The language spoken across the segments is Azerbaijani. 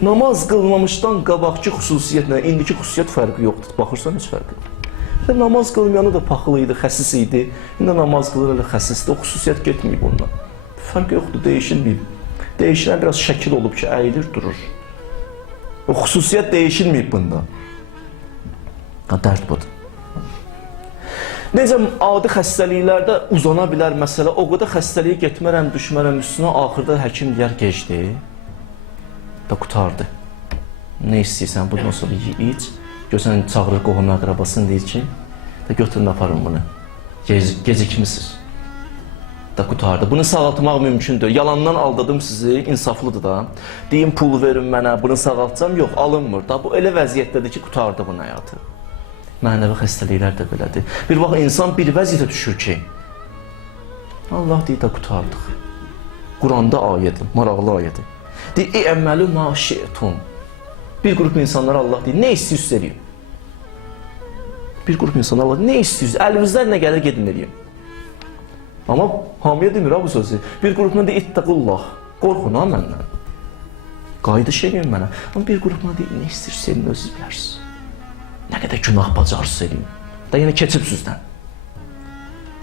Namaz qılmamışdan qabaqki xüsusiyyətlə indiki xüsusiyyət fərqi yoxdur. Baxırsan heç fərqi yoxdur. Namaz qılmayanı da paxılı idi, xəsis idi. İndi namaz qılır, elə xəsisdir. O xüsusiyyət getməyib ondan. Fərq yoxdur, dəyişilməyib. Dəyişilən biraz şəkil olub ki, əyilir, durur. O xüsusiyyət dəyişilməyib bunda. Dərd budur. Necə adi xəstəliklərdə uzana bilər məsələ, o qədər xəstəliyə getmərəm, düşmərəm üstünə, axırda həkim deyər, gecdi və qutardı. Nə istəyirsən, bundan sonra iç, görsən çağırır qohum əqrabasını, deyir ki, götürün aparın bunu, gecikmişsiniz. Da qutardı. Bunu sağaltmaq mümkündür. Yalandan aldadım sizi, insaflıdır da. Deyim, pul verin mənə, bunu sağaltacam, yox, alınmır da. Bu elə vəziyyətdədir ki, qutardı bunun həyatı. Mənəvi xəstəliklər də belədir. Bir vaxt insan bir vəziyyətə düşür ki, Allah deyir də qutardıq. Quranda ayədir, maraqlı ayədir. Deyir, əməli maşi'tum. Bir qrup insanlar Allah deyir, nə istəyirsiz edin. Bir qrup insanlar Allah deyir, nə istəyirsiz, əlimizdən nə gəlir gedin edin. Amma hamıya demir ha bu sözü. Bir qrupuna deyir, ittəqullah, qorxun ha məndən. Qayıdış edin mənə. Amma bir qrupuna deyir, nə istəyirsiz edin, özünüz bilərsiniz. Nə qədər günah bacarsız edin. Da yenə keçib sizdən.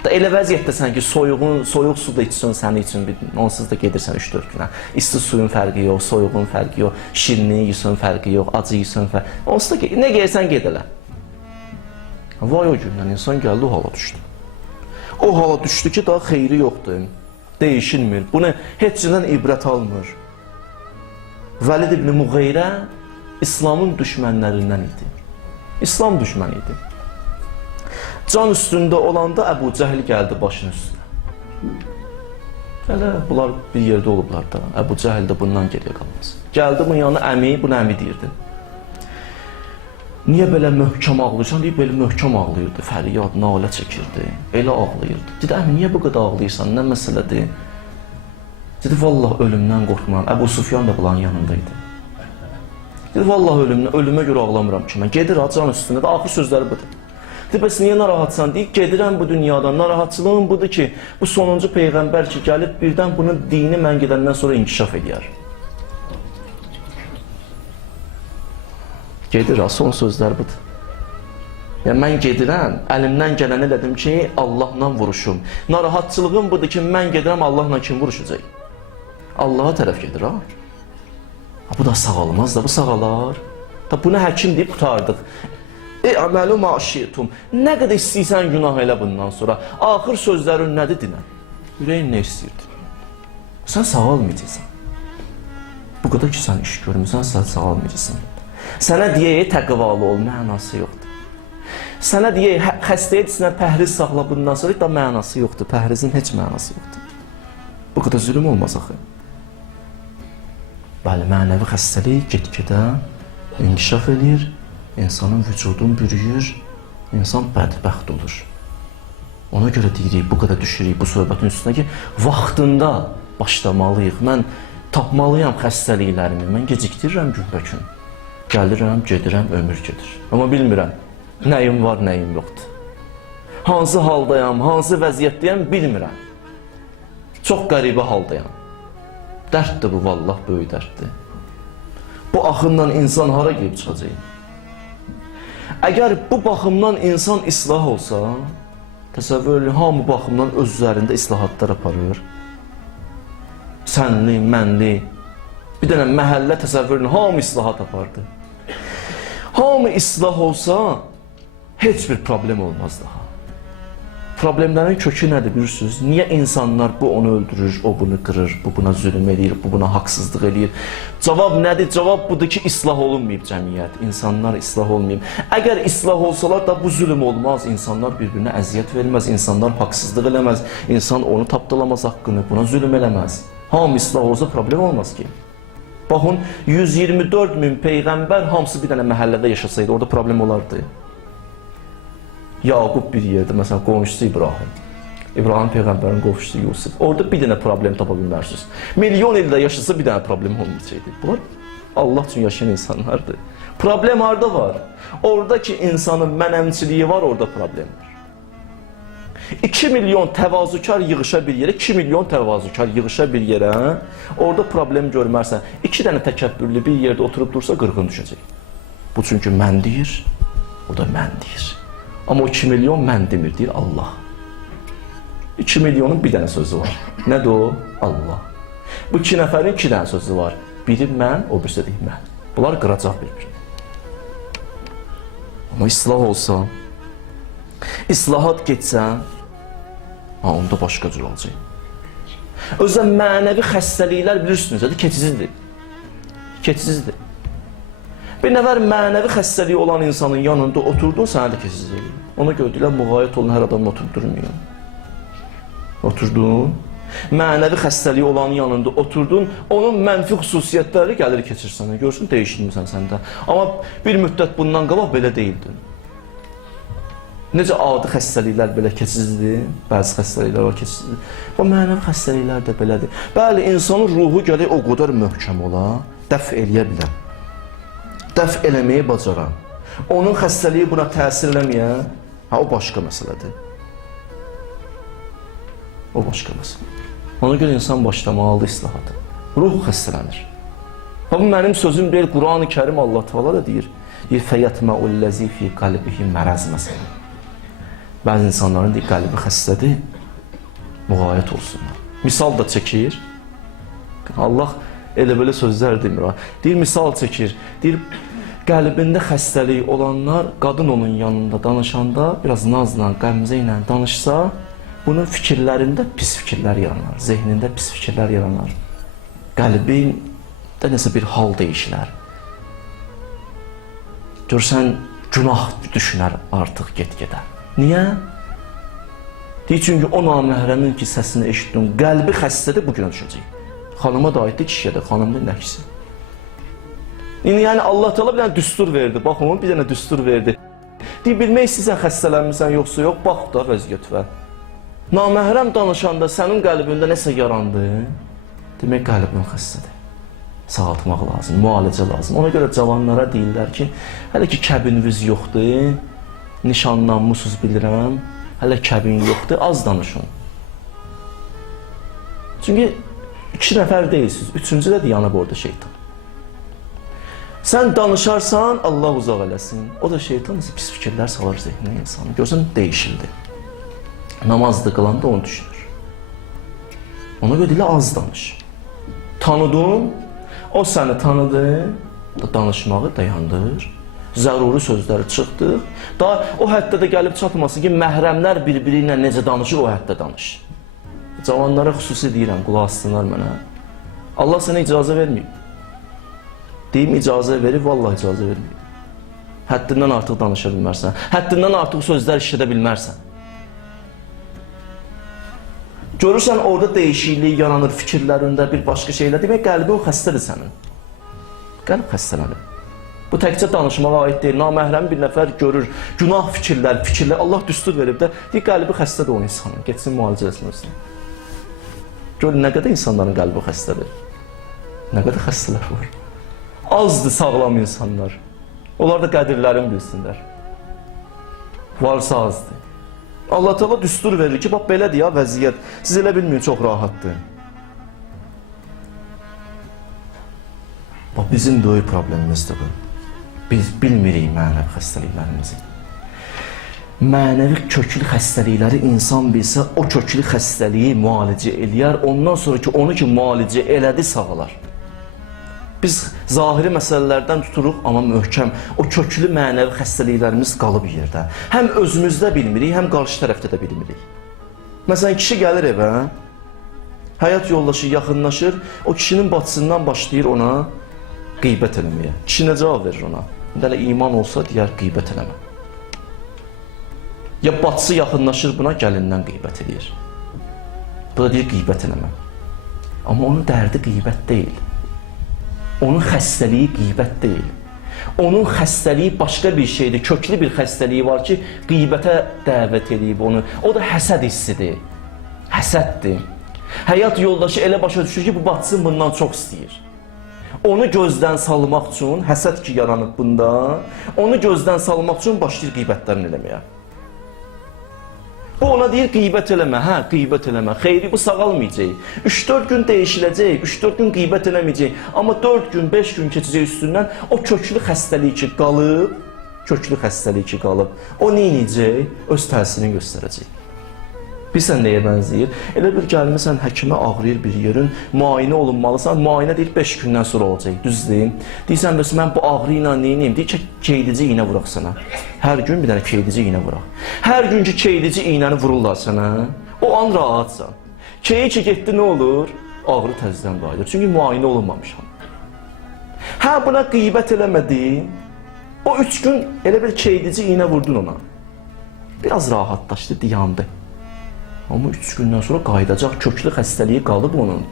Da elə vəziyyətdəsən ki, soyuq su da içsin sənin üçün, onsuz da gedirsən 3-4 günə. İsti suyun fərqi yox, soyuğun fərqi yox, şirinliyi yiyin fərqi yox, acı yiyin fərqi yox. Onsuz da nə gəlsən ged elə. Vay o gündən insan gəldi o hala düşdü. O hala düşdü ki, daha xeyri yoxdur, değişilmir. Bunu heç cürdən ibrət almır. Vəlid ibn Muğeyrə İslamın düşmənlərindən idi. İslam düşməni idi. Can üstündə olanda Əbu Cəhl gəldi başının üstünə. Hələ bunlar bir yerdə olublar da. Əbu Cəhl də bundan geriyə qalmaz. Gəldi bunun yanına əmi, bunu əmi deyirdi. Niyə belə möhkəm ağlayırsan? Deyib, belə möhkəm ağlayırdı. Fəryad, nalə çəkirdi. Elə ağlayırdı. Dedi, əmi, niyə bu qədər ağlayırsan? Nə məsələdir? Dedi, vallah ölümdən qorxmuram. Əbu Sufyan da bunların yanındaydı. Dedi, vallahi ölümə görə ağlamıram ki, mən gedir can üstündə də, axır sözləri budur. Dedi, bəs niyə narahatsan? Deyir, gedirəm bu dünyadan, narahatçılığım budur ki, bu sonuncu Peyğəmbər ki, gəlib birdən bunun dini mən gedəndən sonra inkişaf edər. Gedir, son sözlər budur. Yəni, mən gedirəm, əlimdən gələni elədim ki, Allahla vuruşum. Narahatçılığım budur ki, mən gedirəm, Allahla kim vuruşacaq? Allaha tərəf gedir, ha? Bu da sağalmaz da, bu sağalar. Bunu həkim deyib qutardıq. Əməli maşi'tum. Nə qədər istəyirsən günah elə bundan sonra. Axır sözlərin nədir dinən? Ürəyin nə istəyirdi? Sən sağalmayacaqsan. Bu qədər ki, sən iş görmürsən, sən sağalmayacaqsan. Sənə deyək, təqvalı ol, mənası yoxdur. Sənə deyək, xəstəyə desinə pəhriz saxla bundan sonra, da mənası yoxdur. Pəhrizin heç mənası yoxdur. Bu qədər zülüm olmaz axı. Bəli, mənəvi xəstəlik get-gedə inkişaf edir, insanın vücudun bürüyür, insan bədbəxt olur. Ona görə deyirik, bu qədər düşürük bu söhbətin üstünə ki, vaxtında başlamalıyıq. Mən tapmalıyam xəstəliklərimi, mən gecikdirirəm günbə-gün. Gəlirəm, gedirəm, ömür gedir. Amma bilmirəm, nəyim var, nəyim yoxdur. Hansı haldayam, hansı vəziyyətdəyəm, bilmirəm. Çox qəribə haldayam. Dərddir bu, vallah, böyük dərddir. Bu axından insan hara gelib çıxacaq? Əgər bu baxımdan insan islah olsa, təsəvvür edin, hamı baxımdan öz üzərində islahatlar aparır. Sənli, mənli, bir dənə məhəllə təsəvvür edin, hamı islahat apardı. Hamı islah olsa, heç bir problem olmaz daha. Problemlərin kökü nədir bilirsiniz? Niyə insanlar bu onu öldürür, o bunu qırır, bu buna zülm edir, bu buna haqsızlıq edir? Cavab nədir? Cavab budur ki, islah olunmayıb cəmiyyət, insanlar islah olmayıb. Əgər islah olsalar da bu zülm olmaz, insanlar bir-birinə əziyyət verməz, insanlar haqsızlıq eləməz, insan onu tapdalamaz haqqını, buna zülm eləməz. Hamı islah olsa problem olmaz ki. Baxın, 124 min Peyğəmbər hamısı bir dənə məhəllədə yaşasaydı, orada problem olardı. Yaqub bir yerdə, məsələn, qonşusu İbrahim. İbrahim Peyğəmbərin qonşusu Yusuf. Orada bir dənə problem tapa bilmərsiniz. Milyon ildə yaşasa bir dənə problem olmayacaqdı. Bunlar Allah üçün yaşayan insanlardır. Problem harada var? Oradakı insanın mənəmçiliyi var, orada problem var. 2 milyon təvazükar yığışa bir yerə, 2 milyon təvazükar yığışa bir yerə, orada problem görmərsən. 2 dənə təkəbbürlü bir yerdə oturub dursa qırğın düşəcək. Bu çünki mən deyir, o da mən deyir. Amma o 2 milyon mən demir, deyir Allah. 2 milyonun bir dənə sözü var. Nədir o? Allah. Bu 2 nəfərin 2 dənə sözü var. Biri mən, o birisi deyir mən. Bunlar qıracaq bir-birini. Amma islah olsa, islahat getsən, onda başqa cür olacaq. Özələn, mənəvi xəstəliklər bilirsiniz, keçicidir. Keçicidir. Bir nəfər mənəvi xəstəliyi olan insanın yanında oturdun, sənə də keçiciz edir. Ona görə deyirlər, müğayət olun, hər adamla oturub durmayın. Oturdun, mənəvi xəstəliyi olanın yanında oturdun, onun mənfi xüsusiyyətləri gəlir keçir sənə, görsün, dəyişilmirsən səndə. Amma bir müddət bundan qabaq belə deyildin. Necə adi xəstəliklər belə keçicidir, bəzi xəstəliklər var keçicidir. O mənəvi xəstəliklər də belədir. Bəli, insanın ruhu gələk o qədər möhkəm ola, dəf eləyə bilər. Dəf eləməyi bacaran. Onun xəstəliyi buna təsir eləməyən, o başqa məsələdir. O başqa məsələ. Ona görə insan başlamalıdır islahata. Ruh xəstələnir. Bu mənim sözüm deyil, Quran-ı Kərim Allah Teala da deyir. Fəyətməullezî fî qalbihi məraz məsələ. Bəzi insanların deyir, qəlbi xəstədir, müğayət olsunlar. Misal da çəkir. Allah elə belə sözlər demir. Deyir, misal çəkir. Deyir, qəlbində xəstəlik olanlar, qadın onun yanında danışanda, biraz nazla, qəmzə ilə danışsa, bunun fikirlərində pis fikirlər yaranar, zehnində pis fikirlər yaranar. Qəlbində nəsə bir hal deyişlər. Görsən, günah düşünər artıq get-gedə. Niyə? Deyir, çünki o naməhrəmin ki, səsini eşitdin, qəlbi xəstədir, bu günə düşəcək. Xanıma da aiddir, kişiyə də, xanımda nəqsi. Yəni, Allah Teala bir dənə düstur verdi, bax, onun bir dənə düstur verdi. Deyir, bilmək istəyirsən, xəstələnmirsən, yoxsa yox, bax da, vəziyyət və. Naməhrəm danışanda sənin qəlbində nəsə yarandı, demək qəlbin xəstədir. Sağaltmaq lazım, müalicə lazım. Ona görə cavanlara deyirlər ki, hələ ki kəbininiz yoxdur, nişanlanmısınız bilirəm, hələ kəbin yoxdur, az danışın. Çünki 2 nəfər deyilsiniz, 3-cü də yanıb orada şeytan. Sən danışarsan, Allah uzaq eləsin. O da şeytan pis fikirlər salır zehninə insanı. Görsən, dəyişildi. Namazda qılanda onu düşünür. Ona görə deyirlər, az danış. Tanıdın, o səni tanıdı, danışmağı dayandır. Zəruri sözləri çıxdı. Daha o həddə də gəlib çatmasın ki, məhrəmlər bir-biri ilə necə danışır, o həddə danış. Cavanlara xüsusi deyirəm, qulaq assınlar mənə. Allah sənə icazə verməyib. Deyim, icazə verib, vallahi icazə verməyib. Həddindən artıq danışa bilmərsən. Həddindən artıq sözlər işlədə bilmərsən. Görürsən, orada dəyişiklik yaranır fikirlərində, bir başqa şeylər. Demək, qəlbi o xəstədir sənin. Qəlb xəstələnir. Bu təkcə danışmağa aid deyil. Naməhrəm bir nəfər görür, günah fikirlər, Allah düstur verib də, deyir, qəlbi xəstədir o insanın, geçsin müalicə etsin. Gör, nə qədər insanların qəlbi xəstədir. Nə qədər xəstələr var. Azdır sağlam insanlar. Onlar da qədirlərini bilsinlər. Varsa azdır. Allah Teala düstur verir ki, bax belədir ya vəziyyət. Siz elə bilməyin, çox rahatdır. Bax, bizim böyük problemimizdir bu. Biz bilmirik mənəvi xəstəliklərimizi. Mənəvi köklü xəstəlikləri insan bilsə, o köklü xəstəliyi müalicə eləyər, ondan sonra ki, onu ki, müalicə elədi, sağalar. Biz zahiri məsələlərdən tuturuq, amma möhkəm, o köklü mənəvi xəstəliklərimiz qalıb yerdə. Həm özümüzdə bilmirik, həm qarşı tərəfdə də bilmirik. Məsələn, kişi gəlir evə, həyat yoldaşı yaxınlaşır, o kişinin bacısından başlayır ona qeybət eləməyə. Kişi nə cavab verir ona? Hələ iman olsa, deyər, qeybət eləmə. Ya bacısı yaxınlaşır buna, gəlindən qeybət edir. Bu da deyir, qeybət eləmə. Amma onun dərdi qeybət deyil. Onun xəstəliyi qeybət deyil. Onun xəstəliyi başqa bir şeydir, köklü bir xəstəliyi var ki, qeybətə dəvət edib onu. O da həsəd hissidir. Həsəddir. Həyat yoldaşı elə başa düşür ki, bu bacısı bundan çox istəyir. Onu gözdən salmaq üçün, həsəd ki yaranıb bunda, onu gözdən salmaq üçün başlayır qeybətlərini eləməyə. Bu ona deyir qeybət eləmə, hə, qeybət eləmə. Xeyri bu sağalmayacaq. 3-4 gün dəyişiləcək, 3-4 gün qeybət eləməyəcək. Amma 4 gün, 5 gün keçəcək üstündən o köklü xəstəlik ki qalıb, o nə edəcək? Öz təsirini göstərəcək. Bilirsən nəyə bənzəyir? Elə bir gəlməsən həkimə ağrıyır bir yerin, müayinə olunmalısan, müayinə deyir 5 gündən sonra olacaq, düzdür? Deyirsən, bəs mən bu ağrı ilə neyiniyim? Deyir ki, keydici iynə vuraq sənə. Hər gün bir dənə keydici iynə vuraq. Hər gün ki, keydici iynəni vururlar sənə, o an rahatsan. Keyi ki, getdi, nə olur? Ağrı təzdən qayıdır. Çünki müayinə olunmamışam. Hə, buna qeybət eləmədin, o 3 gün elə bir keydici iynə vurdun ona. Biraz rahatlaşdı, dayandı. Amma 3 gündən sonra qayıdacaq, köklü xəstəliyi qalıb onun.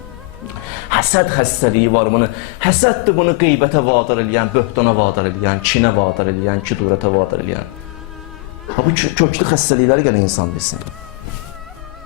Həsəd xəstəliyi var bunun. Həsəddir bunu qeybətə vadar eləyən, böhtana vadar eləyən, kinə vadar eləyən, kudurətə vadar eləyən. Bu köklü xəstəlikləri gələn insan bilsin.